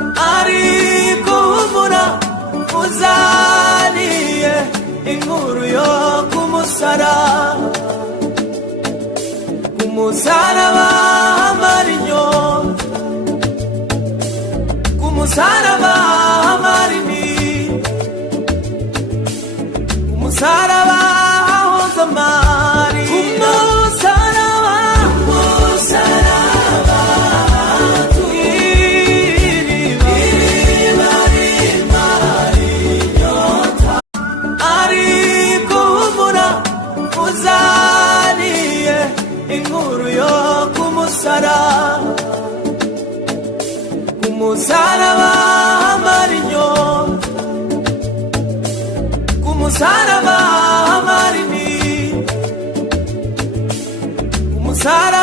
ariko humura uzaniye inkuru yo kumusaraba, kumusaraba hamara inyota, kumusaraba hamara intimba, kumusaraba ahoza amarira, kumusaraba iriba rimara inyota, ariko humura uzaniye inkuru yo kumusaraba, kumusaraba hamara inyota, kumusaraba hamara intimba, kumusaraba